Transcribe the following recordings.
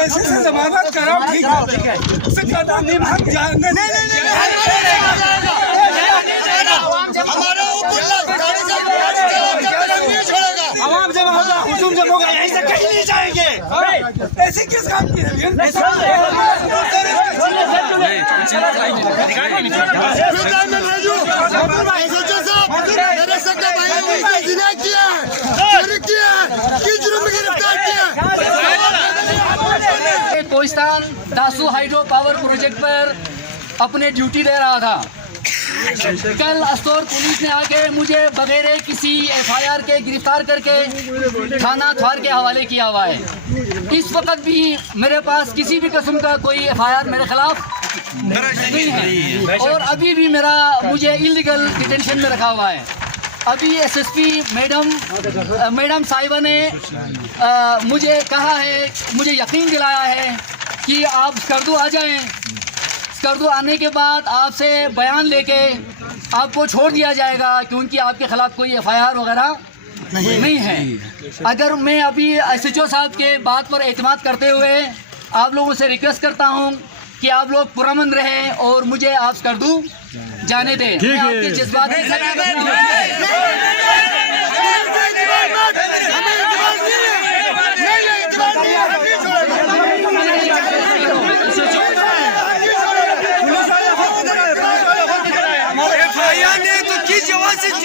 ऐसे से जमानत कराओ, ठीक है। उससे ज्यादा नहीं हम जाएंगे। नहीं आवाम जमा होगा, हुजूम जमा होगा, यहीं से कहीं नहीं जाएंगे। ऐसे किस काम की है? Kohistan Dasu hydro power project पर अपने ड्यूटी दे रहा था। कल अस्तोर पुलिस ने आके मुझे बगैर किसी एफआईआर के गिरफ्तार करके थाना थार के हवाले किया हुआ है। इस वक्त भी मेरे पास किसी भी किस्म का कोई एफआईआर मेरे खिलाफ नहीं है और अभी भी मुझे इलीगल डिटेंशन में रखा हुआ है। अभी एसएसपी मैडम साहिबा ने मुझे कहा है, मुझे यकीन दिलाया है कि आप स्कर्दू आ जाएं। स्कर्दू आने के बाद आपसे बयान लेके आपको छोड़ दिया जाएगा क्योंकि आपके खिलाफ कोई एफआईआर वगैरह नहीं है। अगर मैं अभी एसएचओ साहब के बात पर एतमाद करते हुए आप लोगों से रिक्वेस्ट करता हूं कि आप लोग पुरअमन रहें और मुझे आप स्कर्दू जाने दें। मैं आपके जज्बात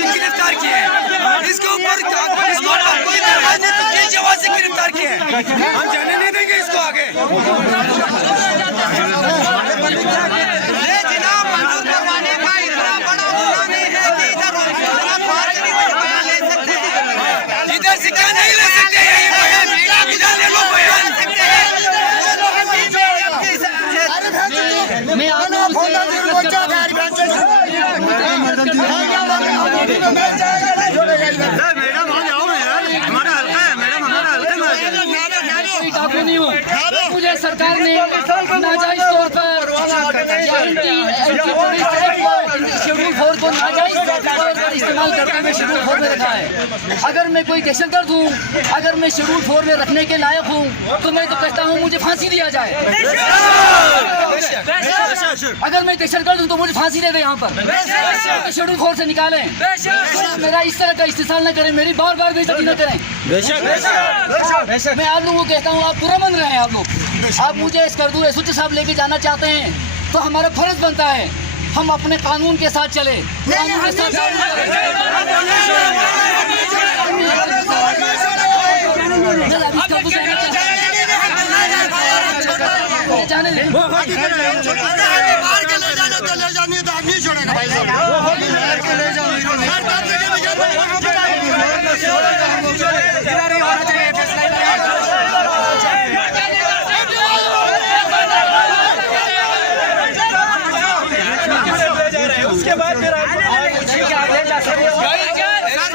गिरफ्तार किए, इसके ऊपर कोई दरवाजे नहीं तो किस जवाब से गिरफ्तार किए। हम जाने नहीं देंगे इसको आगे। जनाब मंजूर करवाने का इतना बड़ा गुनाह नहीं है कि इधर से क्या नहीं ले सकते। इधर लो बयान। मैं आप लोगों से मैडम आ जाओ यार, हमारा हल्का है। मैडम हमारा हल्का में नहीं हूँ। मुझे सरकार ने नाजायज तौर पर शेड्यूल 4 को नाजायज इस्तेमाल करते हुए शेड्यूल 4 में रखा है। अगर मैं कोई दहशतगर्द हूँ, अगर मैं शेड्यूल 4 में रखने के लायक हूँ तो मैं तो कहता हूँ मुझे फांसी दिया जाए। अगर मैं दहशतगर्द हूँ तो मुझे फांसी दे दे यहाँ पर, शेड्यूल 4 से निकालें। मेरा इस तरह का इस्तेमाल न करें, मेरी बार बार बेइज्जती न करें। मैं आप लोगों को कहता हूँ आप पुरअमन रहें। आप लोग आप मुझे स्कर्दू एसएचओ साहब लेके जाना चाहते हैं तो हमारा फर्ज बनता है हम अपने कानून के साथ चले। कानून के साथ जाने